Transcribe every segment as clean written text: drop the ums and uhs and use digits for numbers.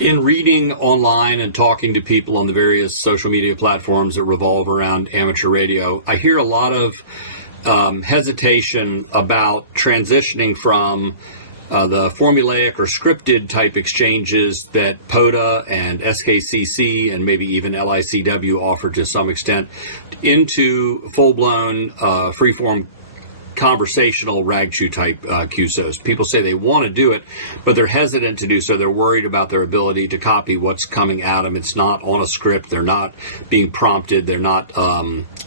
In reading online and talking to people on the various social media platforms that revolve around amateur radio, I hear a lot of hesitation about transitioning from the formulaic or scripted type exchanges that POTA and SKCC and maybe even LICW offer to some extent into full-blown freeform conversational rag chew type QSOs. People say they want to do it, but they're hesitant to do so. They're worried about their ability to copy what's coming at them. It's not on a script. They're not being prompted. They're not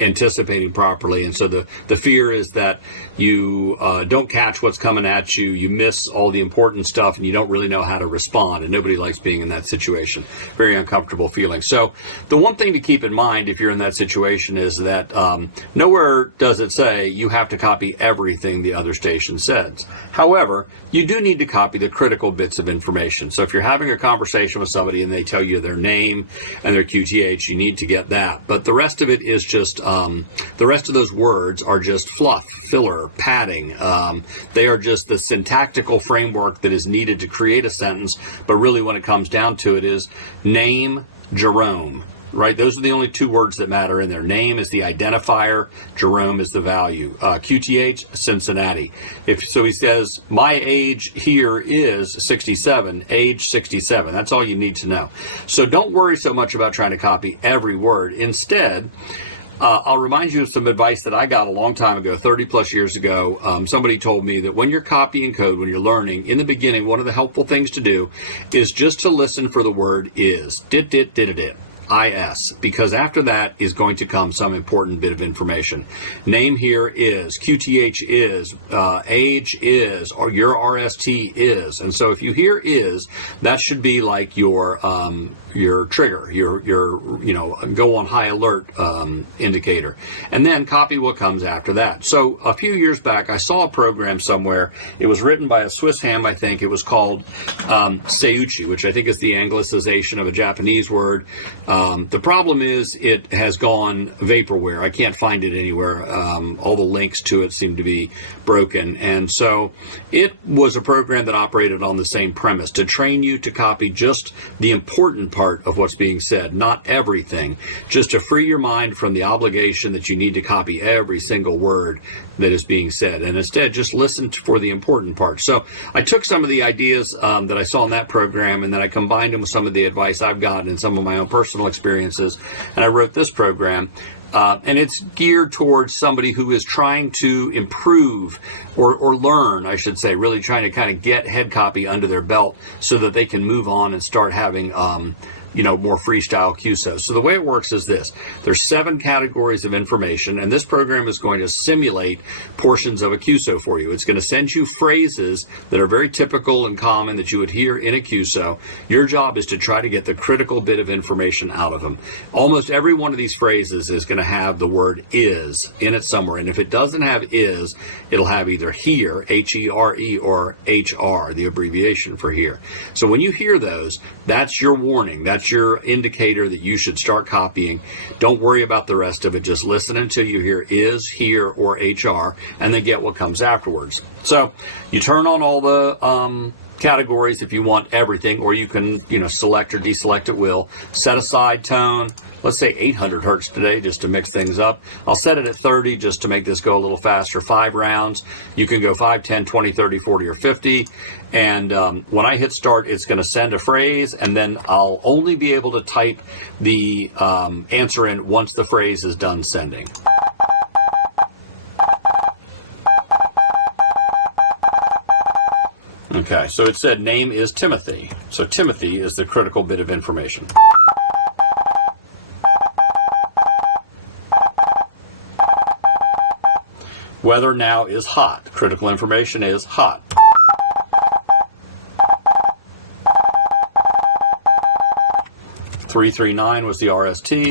anticipating properly. And so the fear is that you don't catch what's coming at you. You miss all the important stuff, and you don't really know how to respond. And nobody likes being in that situation. Very uncomfortable feeling. So the one thing to keep in mind if you're in that situation is that nowhere does it say you have to copy everything the other station says. However, you do need to copy the critical bits of information. So if you're having a conversation with somebody and they tell you their name and their QTH, you need to get that. But the rest of it is just, the rest of those words are just fluff, filler, padding. They are just the syntactical framework that is needed to create a sentence. But really when it comes down to it is name, Jerome. Right, those are the only two words that matter in there. Name is the identifier, Jerome is the value. QTH, Cincinnati. So he says, my age here is 67, age 67. That's all you need to know. So don't worry so much about trying to copy every word. Instead, I'll remind you of some advice that I got a long time ago, 30 plus years ago. Somebody told me that when you're copying code, when you're learning, in the beginning, one of the helpful things to do is just to listen for the word is. Dit. IS, because after that is going to come some important bit of information. Name here is, QTH is, age is, or your RST is. And so if you hear is, that should be like your trigger, your go on high alert indicator. And then copy what comes after that. So a few years back, I saw a program somewhere. It was written by a Swiss ham, I think. It was called Seuchi, which I think is the anglicization of a Japanese word. The problem is it has gone vaporware. I can't find it anywhere. All the links to it seem to be broken. And so it was a program that operated on the same premise, to train you to copy just the important part of what's being said, not everything, just to free your mind from the obligation that you need to copy every single word that is being said, and instead just listen for the important part. So I took some of the ideas that I saw in that program, and then I combined them with some of the advice I've gotten and some of my own personal experiences, and I wrote this program. And it's geared towards somebody who is trying to improve or learn, I should say, really trying to kind of get head copy under their belt so that they can move on and start having more freestyle QSOs. So the way it works is this. There's 7 categories of information, and this program is going to simulate portions of a QSO for you. It's going to send you phrases that are very typical and common that you would hear in a QSO. Your job is to try to get the critical bit of information out of them. Almost every one of these phrases is going to have the word is in it somewhere, and if it doesn't have is, it'll have either here, H-E-R-E, or H-R, the abbreviation for here. So when you hear those, that's your warning. That's your indicator that you should start copying. Don't worry about the rest of it. Just listen until you hear is, here, or HR, and then get what comes afterwards. So you turn on all the categories if you want everything, or you can select or deselect at will. Set aside tone. Let's say 800 hertz today just to mix things up. I'll set it at 30 just to make this go a little faster. 5 rounds. You can go 5, 10, 20, 30, 40, or 50. And when I hit start, it's going to send a phrase, and then I'll only be able to type the answer in once the phrase is done sending. Okay, so it said name is Timothy. So Timothy is the critical bit of information. Weather now is hot. Critical information is hot. .339 was the RST.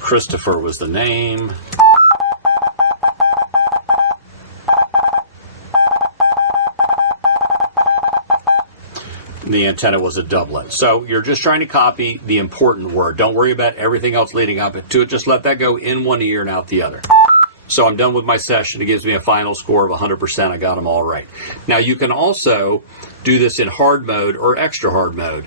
Christopher was the name. The antenna was a doublet. So you're just trying to copy the important word. Don't worry about everything else leading up to it. Just let that go in one ear and out the other. So I'm done with my session. It gives me a final score of 100%. I got them all right. Now you can also do this in hard mode or extra hard mode.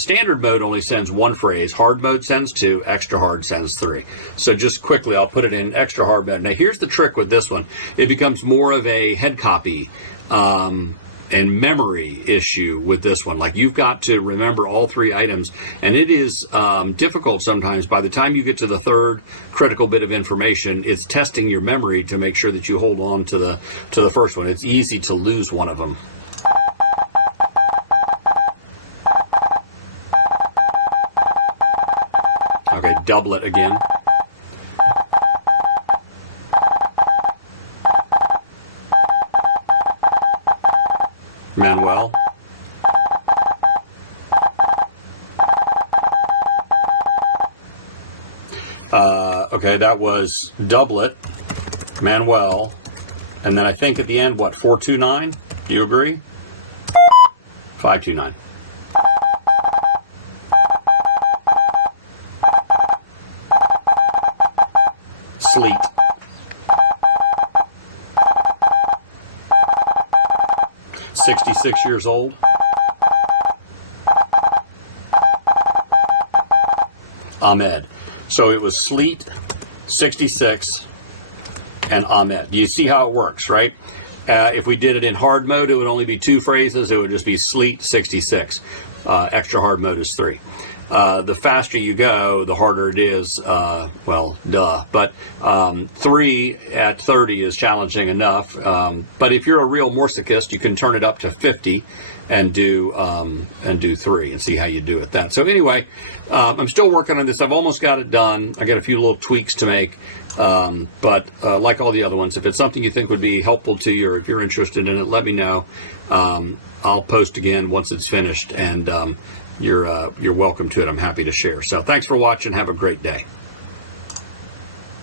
Standard mode only sends one phrase. Hard mode sends 2. Extra hard sends 3. So just quickly, I'll put it in extra hard mode. Now here's the trick with this one. It becomes more of a head copy and memory issue with this one. Like, you've got to remember all 3 items, and it is difficult sometimes. By the time you get to the third critical bit of information, it's testing your memory to make sure that you hold on to the first one. It's easy to lose one of them. Okay, double it again. Manuel. Okay, that was doublet, Manuel, and then I think at the end, what, 429? Do you agree? 529. Sleet. "66 years old." Ahmed. So it was Sleet, 66, and Ahmed. You see how it works, right? If we did it in hard mode, it would only be 2 phrases. It would just be Sleet, 66. Extra hard mode is 3. The faster you go, the harder it is. Well, duh. But 3 at 30 is challenging enough. But if you're a real morsicist, you can turn it up to 50 and do 3 and see how you do it then. So anyway, I'm still working on this. I've almost got it done. I got a few little tweaks to make. But like all the other ones, if it's something you think would be helpful to you, or if you're interested in it, let me know. I'll post again once it's finished, and you're welcome to it. I'm happy to share. So thanks for watching. Have a great day.